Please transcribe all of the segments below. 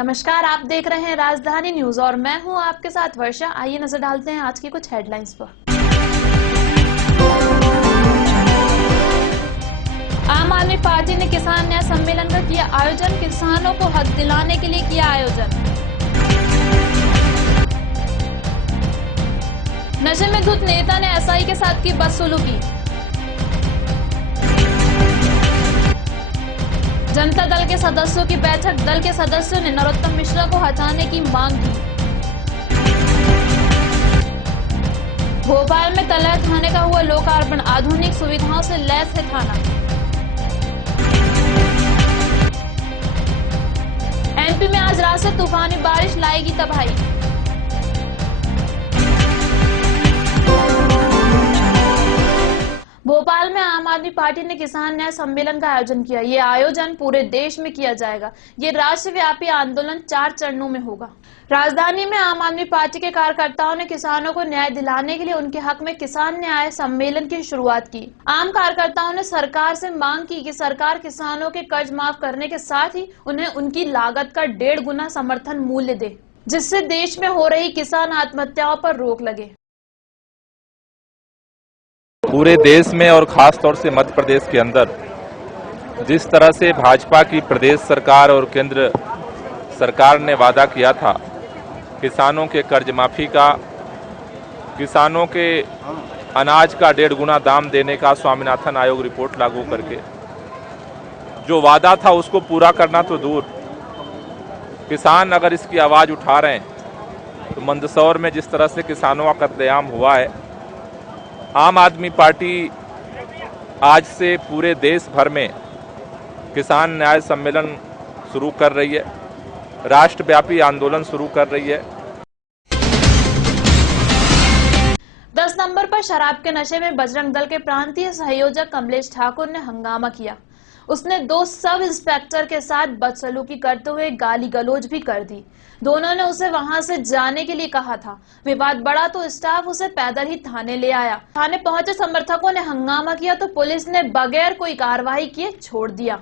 नमस्कार, आप देख रहे हैं राजधानी न्यूज और मैं हूं आपके साथ वर्षा। आइए नजर डालते हैं आज की कुछ हेडलाइंस पर। आम आदमी पार्टी ने किसान न्याय सम्मेलन का किया आयोजन, किसानों को हक दिलाने के लिए किया आयोजन। नशे में धुत नेता ने एसआई के साथ की बदसलूकी। जनता दल के सदस्यों की बैठक, दल के सदस्यों ने नरोत्तम मिश्रा को हटाने की मांग की। भोपाल में तलैया थाने का हुआ लोकार्पण, आधुनिक सुविधाओं से लैस है थाना। एमपी में आज रात से तूफानी बारिश लाएगी तबाही। भोपाल में आम आदमी पार्टी ने किसान न्याय सम्मेलन का आयोजन किया। ये आयोजन पूरे देश में किया जाएगा। ये राष्ट्रव्यापी आंदोलन 4 चरणों में होगा। राजधानी में आम आदमी पार्टी के कार्यकर्ताओं ने किसानों को न्याय दिलाने के लिए उनके हक में किसान न्याय सम्मेलन की शुरुआत की। आम कार्यकर्ताओं ने सरकार से मांग की कि सरकार किसानों के कर्ज माफ करने के साथ ही उन्हें उनकी लागत का 1.5 गुना समर्थन मूल्य दे, जिससे देश में हो रही किसान आत्महत्याओं पर रोक लगे। पूरे देश में और खास तौर से मध्य प्रदेश के अंदर जिस तरह से भाजपा की प्रदेश सरकार और केंद्र सरकार ने वादा किया था किसानों के कर्ज माफी का, किसानों के अनाज का 1.5 गुना दाम देने का, स्वामीनाथन आयोग रिपोर्ट लागू करके जो वादा था उसको पूरा करना तो दूर, किसान अगर इसकी आवाज़ उठा रहे हैं तो मंदसौर में जिस तरह से किसानों का कत्लेआम हुआ है, आम आदमी पार्टी आज से पूरे देश भर में किसान न्याय सम्मेलन शुरू कर रही है, राष्ट्रव्यापी आंदोलन शुरू कर रही है। 10 नवंबर पर शराब के नशे में बजरंग दल के प्रांतीय संयोजक कमलेश ठाकुर ने हंगामा किया। उसने 2 सब इंस्पेक्टर के साथ बदसलूकी करते हुए गाली गलौज भी कर दी। दोनों ने उसे वहां से जाने के लिए कहा था। विवाद बढ़ा तो स्टाफ उसे पैदल ही थाने ले आया। थाने पहुंचे समर्थकों ने हंगामा किया तो पुलिस ने बगैर कोई कार्रवाई किए छोड़ दिया।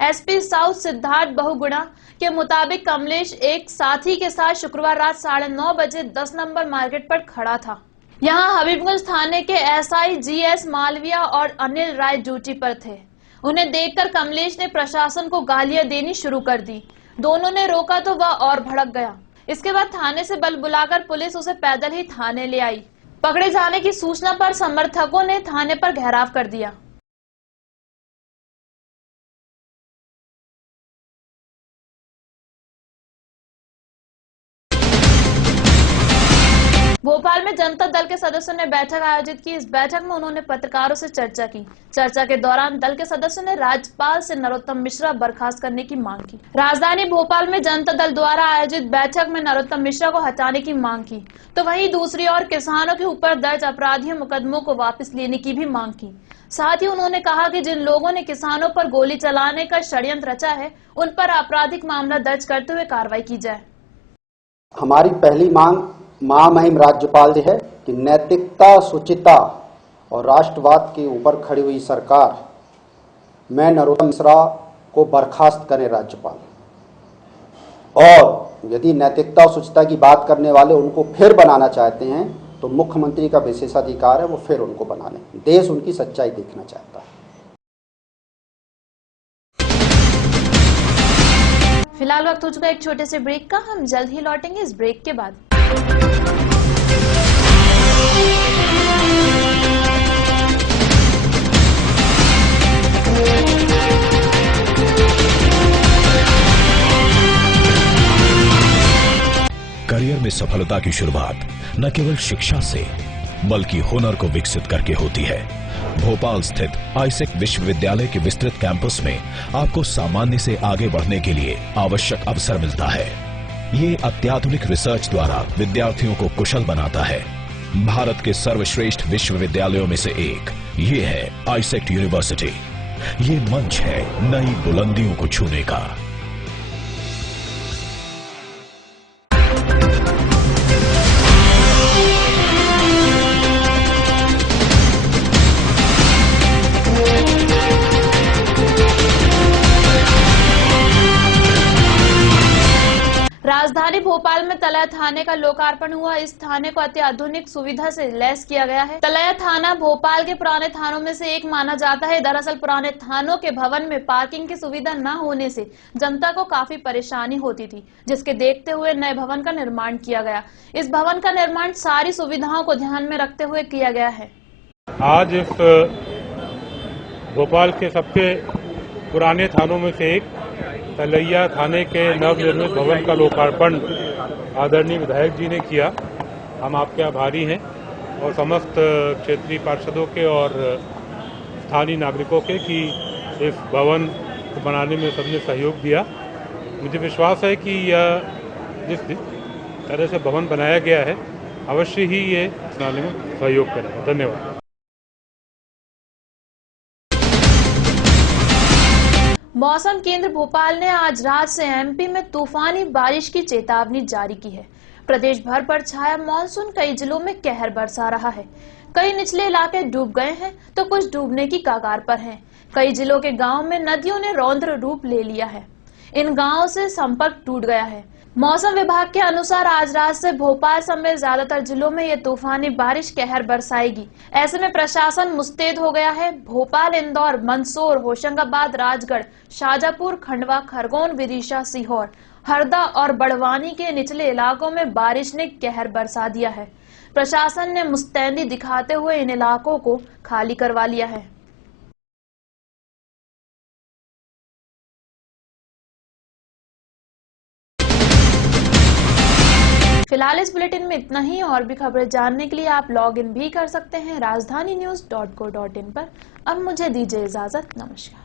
एसपी साउथ सिद्धार्थ बहुगुणा के मुताबिक कमलेश एक साथी के साथ शुक्रवार रात 9:30 बजे 10 नंबर मार्केट पर खड़ा था। यहाँ हबीबगंज थाने के एसआई जीएस मालविया और अनिल राय ड्यूटी पर थे। उन्हें देखकर कमलेश ने प्रशासन को गालियां देनी शुरू कर दी। दोनों ने रोका तो वह और भड़क गया। इसके बाद थाने से बल बुलाकर पुलिस उसे पैदल ही थाने ले आई। पकड़े जाने की सूचना पर समर्थकों ने थाने पर घेराव कर दिया। भोपाल में जनता दल के सदस्यों ने बैठक आयोजित की। इस बैठक में उन्होंने पत्रकारों से चर्चा की। चर्चा के दौरान दल के सदस्यों ने राज्यपाल से नरोत्तम मिश्रा बर्खास्त करने की मांग की। राजधानी भोपाल में जनता दल द्वारा आयोजित बैठक में नरोत्तम मिश्रा को हटाने की मांग की, तो वहीं दूसरी ओर किसानों के ऊपर दर्ज आपराधिक मुकदमों को वापस लेने की भी मांग की। साथ ही उन्होंने कहा कि जिन लोगों ने किसानों पर गोली चलाने का षड्यंत्र रचा है, उन पर आपराधिक मामला दर्ज करते हुए कार्रवाई की जाए। हमारी पहली मांग महामहिम राज्यपाल जी है कि नैतिकता, शुचिता और राष्ट्रवाद के ऊपर खड़ी हुई सरकार में नरोत्तम मिश्रा को बर्खास्त करें राज्यपाल। और यदि नैतिकता और शुचिता की बात करने वाले उनको फिर बनाना चाहते हैं तो मुख्यमंत्री का विशेषाधिकार है, वो फिर उनको बना लें। देश उनकी सच्चाई देखना चाहता है। फिलहाल वक्त हो चुका एक छोटे से ब्रेक का। हम जल्द ही लौटेंगे इस ब्रेक के बाद। करियर में सफलता की शुरुआत न केवल शिक्षा से बल्कि हुनर को विकसित करके होती है। भोपाल स्थित आईसेक विश्वविद्यालय के विस्तृत कैंपस में आपको सामान्य से आगे बढ़ने के लिए आवश्यक अवसर मिलता है। ये अत्याधुनिक रिसर्च द्वारा विद्यार्थियों को कुशल बनाता है। भारत के सर्वश्रेष्ठ विश्वविद्यालयों में से एक ये है आईसेक यूनिवर्सिटी। ये मंच है नई बुलंदियों को छूने का। राजधानी भोपाल में तलैया थाने का लोकार्पण हुआ। इस थाने को अत्याधुनिक सुविधा से लैस किया गया है। तलैया थाना भोपाल के पुराने थानों में से एक माना जाता है। दरअसल पुराने थानों के भवन में पार्किंग की सुविधा न होने से जनता को काफी परेशानी होती थी, जिसके देखते हुए नए भवन का निर्माण किया गया। इस भवन का निर्माण सारी सुविधाओं को ध्यान में रखते हुए किया गया है। आज इस भोपाल के सबसे पुराने थानों में से एक तलैया थाने के नवनिर्मित भवन का लोकार्पण आदरणीय विधायक जी ने किया। हम आपके आभारी हैं और समस्त क्षेत्रीय पार्षदों के और स्थानीय नागरिकों के कि इस भवन को बनाने में सबने सहयोग दिया। मुझे विश्वास है कि यह जिस तरह से भवन बनाया गया है अवश्य ही ये बनाने में सहयोग करेगा। धन्यवाद। मौसम केंद्र भोपाल ने आज रात से एमपी में तूफानी बारिश की चेतावनी जारी की है। प्रदेश भर पर छाया मानसून कई जिलों में कहर बरसा रहा है। कई निचले इलाके डूब गए हैं तो कुछ डूबने की कगार पर हैं। कई जिलों के गांव में नदियों ने रौद्र रूप ले लिया है। इन गांवों से संपर्क टूट गया है। मौसम विभाग के अनुसार आज रात से भोपाल समेत ज्यादातर जिलों में ये तूफानी बारिश कहर बरसाएगी। ऐसे में प्रशासन मुस्तैद हो गया है। भोपाल, इंदौर, मंदसौर, होशंगाबाद, राजगढ़, शाजापुर, खंडवा, खरगोन, विदिशा, सीहोर, हरदा और बड़वानी के निचले इलाकों में बारिश ने कहर बरसा दिया है। प्रशासन ने मुस्तैदी दिखाते हुए इन इलाकों को खाली करवा लिया है। फिलहाल इस बुलेटिन में इतना ही। और भी खबरें जानने के लिए आप लॉग इन भी कर सकते हैं rajdhaninews.co.in पर। अब मुझे दीजिए इजाजत। नमस्कार।